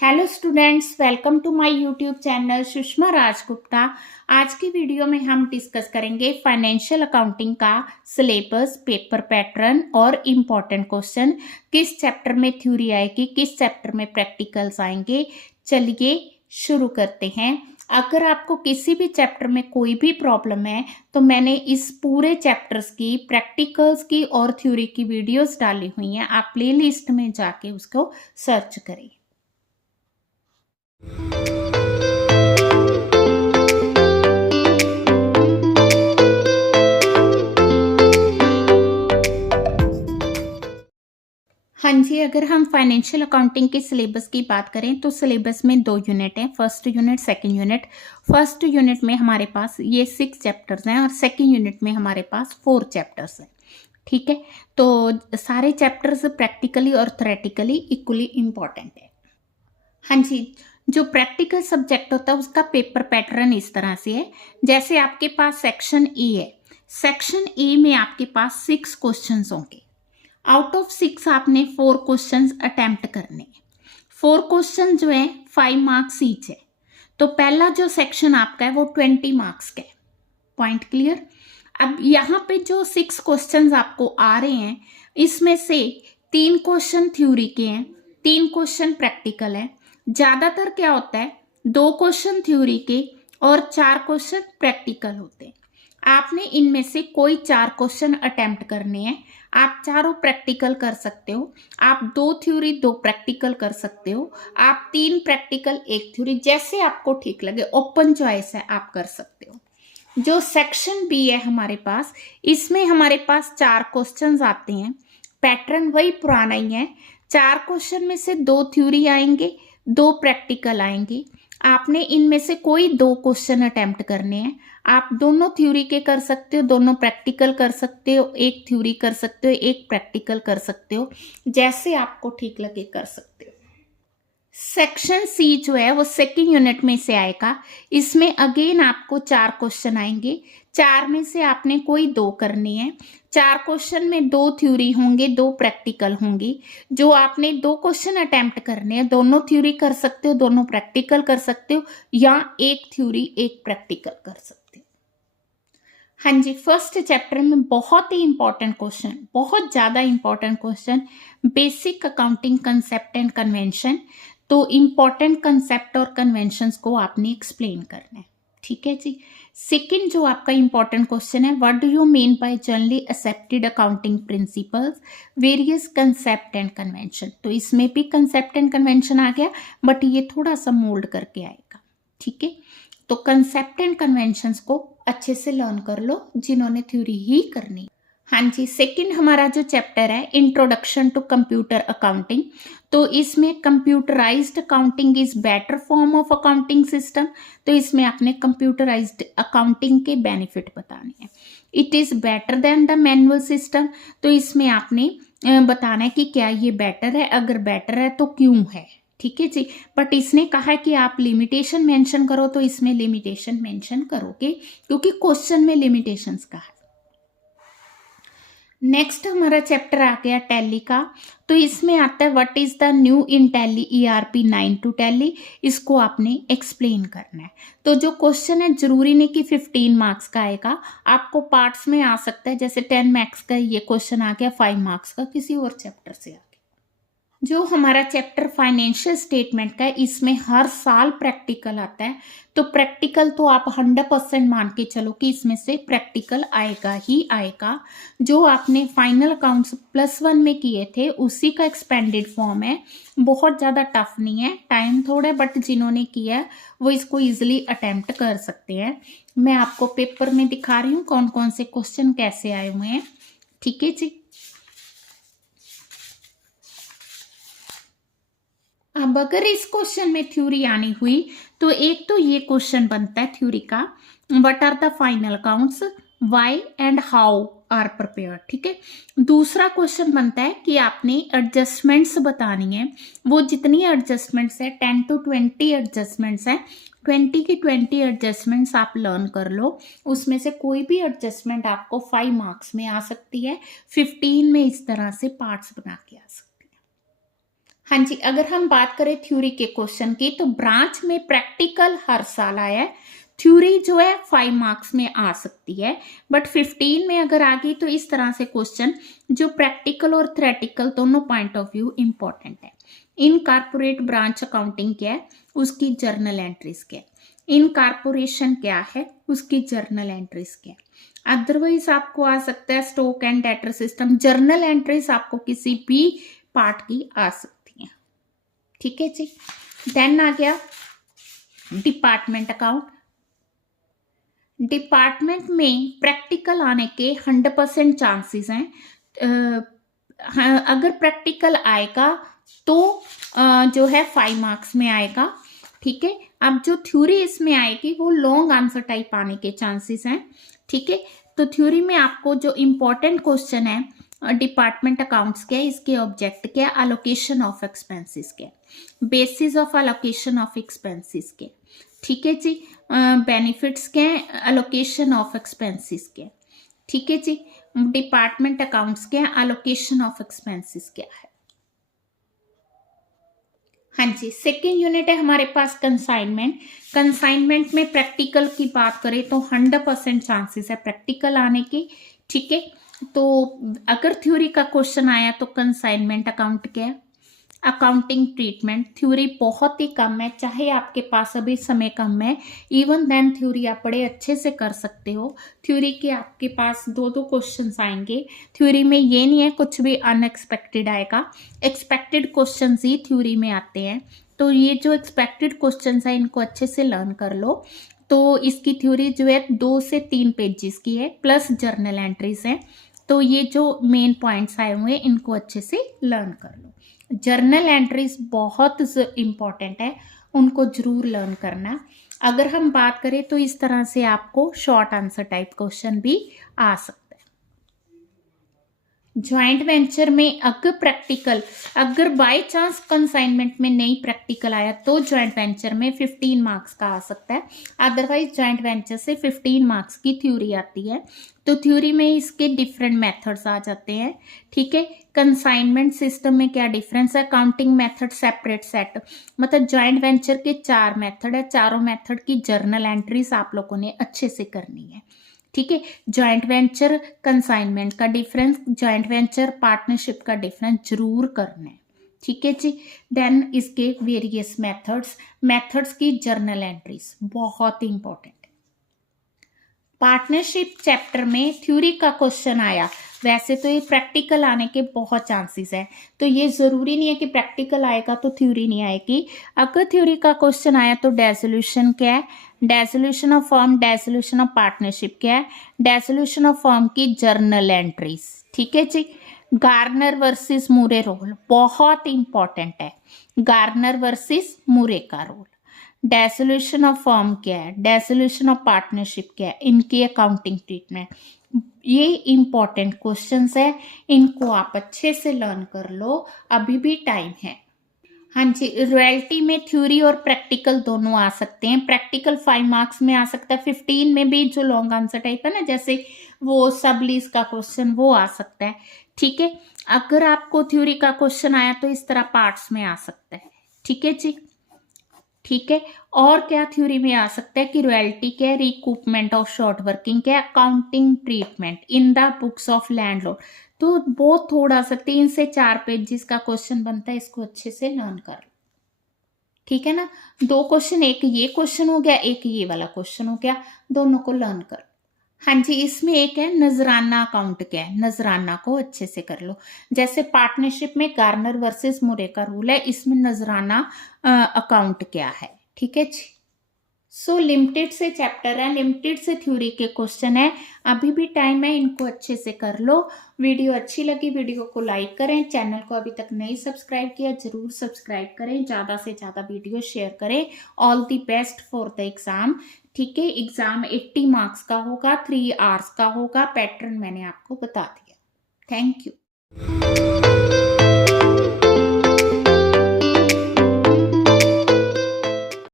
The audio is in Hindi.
Hello students, welcome to my YouTube channel Sushma Rajgupta. आज की वीडियो में हम डिस्कस करेंगे फाइनेंशियल अकाउंटिंग का सिलेबस, पेपर पैटर्न और इम्पोर्टेंट क्वेश्चन। किस चैप्टर में थ्योरी आएगी, किस चैप्टर में प्रैक्टिकल्स आएंगे। चलिए शुरू करते हैं। अगर आपको किसी भी चैप्टर में कोई भी प्रॉब्लम है तो मैंने इस पूरे चैप्टर्स की, प्रैक्टिकल्स की और थ्योरी की वीडियोस डाली हुई हैं। आप प्लेलिस्ट में जाके उसको सर्च करें। हाँ जी, अगर हम फाइनेंशियल अकाउंटिंग के सिलेबस की बात करें तो सिलेबस में 2 यूनिट हैं, first unit, second unit. First unit में हमारे पास ये 6 चैप्टर्स हैं और सेकंड यूनिट में हमारे पास 4 चैप्टर्स हैं। ठीक है, तो सारे चैप्टर्स प्रैक्टिकली और थ्योरेटिकली इक्वली इम्पॉर्टेंट है। हाँ जी, जो प्रैक्टिकल सब्जेक्ट होता है उसका पेपर पैटर्न इस तरह से है। जैसे आपके पास सेक्शन ए है, सेक्शन ए में आपके पास 6 क्वेश्चंस होंगे। आउट ऑफ 6 आपने 4 क्वेश्चंस अटेम्प्ट करने हैं। 4 क्वेश्चन जो है 5 मार्क्स ईच है। तो पहला जो सेक्शन आपका है वो 20 मार्क्स का है। Point clear. अब यहाँ पे जो 6 क्वेश्चंस आपको आ रहे हैं, इसमें से 3 क्वेश्चन थ्योरी के हैं, 3 क्वेश्चन प्रैक्टिकल है। ज्यादातर क्या होता है, 2 क्वेश्चन थ्योरी के और 4 क्वेश्चन प्रैक्टिकल होते हैं। आपने इनमें से कोई 4 क्वेश्चन अटेम्प्ट करने हैं। आप चारों प्रैक्टिकल कर सकते हो, आप 2 थ्योरी 2 प्रैक्टिकल कर सकते हो, आप 3 प्रैक्टिकल 1 थ्योरी, जैसे आपको ठीक लगे, ओपन चॉइस है, आप कर सकते हो। जो सेक्शन बी है हमारे पास, इसमें हमारे पास 4 क्वेश्चंस आते हैं। पैटर्न वही पुराना ही है। 4 क्वेश्चन में से 2 थ्योरी आएंगे, 2 प्रैक्टिकल आएंगे। आपने इनमें से कोई 2 क्वेश्चन अटेम्प्ट करने हैं। आप दोनों थ्योरी के कर सकते हो, दोनों प्रैक्टिकल कर सकते हो, एक थ्योरी कर सकते हो, एक प्रैक्टिकल कर सकते हो, जैसे आपको ठीक लगे कर सकते हो। सेक्शन सी जो है वो सेकेंड यूनिट में से आएगा। इसमें अगेन आपको 4 क्वेश्चन आएंगे। 4 में से आपने कोई 2 करने हैं। 4 क्वेश्चन में 2 थ्योरी होंगे, 2 प्रैक्टिकल होंगी। जो आपने 2 क्वेश्चन अटेम्प्ट करने हैं, दोनों थ्योरी कर सकते हो, दोनों प्रैक्टिकल कर सकते हो, या एक थ्योरी एक प्रैक्टिकल कर सकते हो। हाँ जी, फर्स्ट चैप्टर में बहुत ही इंपॉर्टेंट क्वेश्चन, बहुत ज्यादा important question, basic accounting concept and convention. तो इंपॉर्टेंट कंसेप्ट और कन्वेंशंस को आपने एक्सप्लेन करना है। ठीक है जी। सेकंड जो आपका इंपॉर्टेंट क्वेश्चन है, what do you mean by generally accepted accounting principles, various concept and convention. तो इसमें भी कंसेप्ट एंड कन्वेंशन आ गया, बट ये थोड़ा सा मोल्ड करके आएगा। ठीक है, तो कंसेप्ट एंड कन्वेंशंस को अच्छे से लर्न कर लो जिन्होंने थ्योरी ही करनी। हाँ जी, सेकंड हमारा जो चैप्टर है, इंट्रोडक्शन टू कंप्यूटर अकाउंटिंग। तो इसमें computerised accounting is better form of accounting system. तो इसमें आपने कंप्यूटराइज्ड अकाउंटिंग के बेनिफिट बताने हैं। It is better than the manual system. तो इसमें आपने बताना है कि क्या ये बेटर है, अगर बेटर है तो क्यों है। ठीक है जी। बट इसने कहा है कि आप लिमिटेशन मेंशन करो, तो इसमें लिमिटेशन मेंशन करोगे क्योंकि क्वेश्चन में लिमिटेशंस का है। नेक्स्ट हमारा चैप्टर आ गया टैली का। तो इसमें आता है what is the new in Tally ERP 9 to Tally. इसको आपने एक्सप्लेन करना है। तो जो क्वेश्चन है, जरूरी नहीं कि 15 मार्क्स का आएगा, आपको पार्ट्स में आ सकता है। जैसे 10 मार्क्स का ये क्वेश्चन आ गया, 5 मार्क्स का किसी और चैप्टर से आ गया। जो हमारा चैप्टर फाइनेंशियल स्टेटमेंट का है, इसमें हर साल प्रैक्टिकल आता है। तो प्रैक्टिकल तो आप 100% मान के चलो कि इसमें से प्रैक्टिकल आएगा ही आएगा। जो आपने फाइनल अकाउंट्स +1 में किए थे उसी का एक्सपेंडेड फॉर्म है। बहुत ज़्यादा टफ नहीं है, टाइम थोड़ा है, बट जिन्होंने किया है वो इसको ईजिली अटेम्प्ट कर सकते हैं। मैं आपको पेपर में दिखा रही हूँ कौन कौन से क्वेश्चन कैसे आए हुए हैं। ठीक है जी। अब अगर इस क्वेश्चन में थ्योरी आनी हुई तो एक तो ये क्वेश्चन बनता है थ्योरी का, what are the final accounts, why and how are prepared. ठीक है। दूसरा क्वेश्चन बनता है कि आपने एडजस्टमेंट्स बतानी है। वो जितनी एडजस्टमेंट्स है, 10 to 20 एडजस्टमेंट्स है, 20 की 20 एडजस्टमेंट्स आप लर्न कर लो। उसमें से कोई भी एडजस्टमेंट आपको 5 मार्क्स में आ सकती है, 15 में इस तरह से पार्ट्स बना के आ सकती है। हाँ जी, अगर हम बात करें थ्योरी के क्वेश्चन की तो ब्रांच में प्रैक्टिकल हर साल आया है। थ्योरी जो है 5 मार्क्स में आ सकती है, बट 15 में अगर आ गई तो इस तरह से क्वेश्चन जो प्रैक्टिकल और थ्योरेटिकल दोनों पॉइंट ऑफ व्यू इंपॉर्टेंट है। इन कारपोरेट ब्रांच अकाउंटिंग क्या है, उसकी जर्नल एंट्रीज क्या है। इन कारपोरेशन क्या है, उसकी जर्नल एंट्रीज क्या है। अदरवाइज आपको आ सकता है stock and debtor system, journal entries आपको किसी भी पार्ट की आ सकती है। ठीक है जी। देन आ गया डिपार्टमेंट अकाउंट। डिपार्टमेंट में प्रैक्टिकल आने के 100% चांसेस हैं। अगर प्रैक्टिकल आएगा तो जो है 5 मार्क्स में आएगा। ठीक है, अब जो थ्योरी इसमें आएगी वो लॉन्ग आंसर टाइप आने के चांसेस हैं। ठीक है, तो थ्योरी में आपको जो इम्पोर्टेंट क्वेश्चन है डिपार्टमेंट अकाउंट्स क्या है, इसके ऑब्जेक्ट क्या है, अलोकेशन ऑफ एक्सपेंसेस क्या है, basis of allocation of expenses क्या है। ठीक है जी, बेनिफिट्स क्या है, अलोकेशन ऑफ एक्सपेंसेस क्या है। ठीक है जी, डिपार्टमेंट अकाउंट्स क्या है, अलोकेशन ऑफ एक्सपेंसेस क्या है। हाँ जी, सेकेंड यूनिट है हमारे पास कंसाइनमेंट। कंसाइनमेंट में प्रैक्टिकल की बात करें तो 100% चांसेस है प्रैक्टिकल आने के। ठीक है, तो अगर थ्योरी का क्वेश्चन आया तो कंसाइनमेंट अकाउंट क्या है, अकाउंटिंग ट्रीटमेंट। थ्योरी बहुत ही कम है, चाहे आपके पास अभी समय कम है, इवन देन थ्योरी आप बड़े अच्छे से कर सकते हो। थ्योरी के आपके पास 2-2 क्वेश्चंस आएंगे। थ्योरी में ये नहीं है कुछ भी अनएक्सपेक्टेड आएगा, एक्सपेक्टेड क्वेश्चंस ही थ्योरी में आते हैं। तो ये जो एक्सपेक्टेड क्वेश्चंस है इनको अच्छे से लर्न कर लो। तो इसकी थ्योरी जो है 2 से 3 पेजेस की है, प्लस जर्नल एंट्रीज है। तो ये जो मेन पॉइंट्स आए हुए हैं इनको अच्छे से लर्न कर लो। जर्नल एंट्रीज बहुत इंपॉर्टेंट है, उनको जरूर लर्न करना। अगर हम बात करें तो इस तरह से आपको शॉर्ट आंसर टाइप क्वेश्चन भी आ सकता है। ज्वाइंट वेंचर में अगर बाय चांस कंसाइनमेंट में नहीं प्रैक्टिकल आया तो ज्वाइंट वेंचर में 15 मार्क्स का आ सकता है। अदरवाइज ज्वाइंट वेंचर से 15 मार्क्स की थ्योरी आती है। तो थ्योरी में इसके डिफरेंट मेथड्स आ जाते हैं। ठीक है, कंसाइनमेंट सिस्टम में क्या डिफरेंस है, काउंटिंग मेथड सेपरेट सेट, मतलब ज्वाइंट वेंचर के 4 मेथड है, चारों मेथड की जर्नल एंट्रीज आप लोगों ने अच्छे से करनी है। ठीक है, ज्वाइंट वेंचर कंसाइनमेंट का डिफरेंस, ज्वाइंट वेंचर पार्टनरशिप का डिफरेंस जरूर करना है। ठीक है जी। देन इसके वेरियस मेथड्स की जर्नल एंट्रीज बहुत इंपॉर्टेंट है। पार्टनरशिप चैप्टर में थ्योरी का क्वेश्चन आया, वैसे तो ये प्रैक्टिकल आने के बहुत चांसेस है, तो ये जरूरी नहीं है कि प्रैक्टिकल आएगा तो थ्योरी नहीं आएगी। अगर थ्योरी का क्वेश्चन आया तो डेसोल्यूशन क्या है, डेसोल्यूशन ऑफ फर्म, डेसोल्यूशन ऑफ पार्टनरशिप क्या है, डेसोल्यूशन ऑफ फर्म की जर्नल एंट्रीज। ठीक है जी। गार्नर वर्सेस मुरे रोल बहुत इंपॉर्टेंट है, गार्नर वर्सेस मुरे का रोल। डेसोल्यूशन ऑफ फर्म क्या है, डेसोल्यूशन ऑफ पार्टनरशिप क्या है, इनकी अकाउंटिंग ट्रीटमेंट, ये इंपॉर्टेंट क्वेश्चंस है, इनको आप अच्छे से लर्न कर लो, अभी भी टाइम है। हाँ जी, रॉयल्टी में थ्योरी और प्रैक्टिकल दोनों आ सकते हैं। प्रैक्टिकल 5 मार्क्स में आ सकता है, 15 में भी जो लॉन्ग आंसर टाइप है ना, जैसे वो सबलीज का क्वेश्चन वो आ सकता है। ठीक है, अगर आपको थ्योरी का क्वेश्चन आया तो इस तरह पार्ट्स में आ सकता है। ठीक है जी। ठीक है, और क्या थ्योरी में आ सकता है कि रॉयल्टी क्या है, रिकूपमेंट ऑफ शॉर्ट वर्किंग क्या है, accounting treatment in the books of landlord. तो बहुत थोड़ा सा 3 से 4 पेजेस का क्वेश्चन बनता है, इसको अच्छे से लर्न कर लो। ठीक है ना, 2 क्वेश्चन, एक ये क्वेश्चन हो गया, एक ये वाला क्वेश्चन हो गया, दोनों को लर्न कर लो। हाँ जी, इसमें एक है नजराना अकाउंट क्या है, नजराना को अच्छे से कर लो। जैसे पार्टनरशिप में गार्नर वर्सेस मुरे का रूल है, इसमें नजराना अकाउंट क्या है। ठीक है जी। सो लिमिटेड से चैप्टर है, लिमिटेड से थ्योरी के क्वेश्चन है, अभी भी टाइम है, इनको अच्छे से कर लो। वीडियो अच्छी लगी वीडियो को लाइक करें, चैनल को अभी तक नहीं सब्सक्राइब किया जरूर सब्सक्राइब करें, ज़्यादा से ज़्यादा वीडियो शेयर करें। All the best for the exam. ठीक है, एग्ज़ाम 80 मार्क्स का होगा, 3 आवर्स का होगा, पैटर्न मैंने आपको बता दिया। Thank you.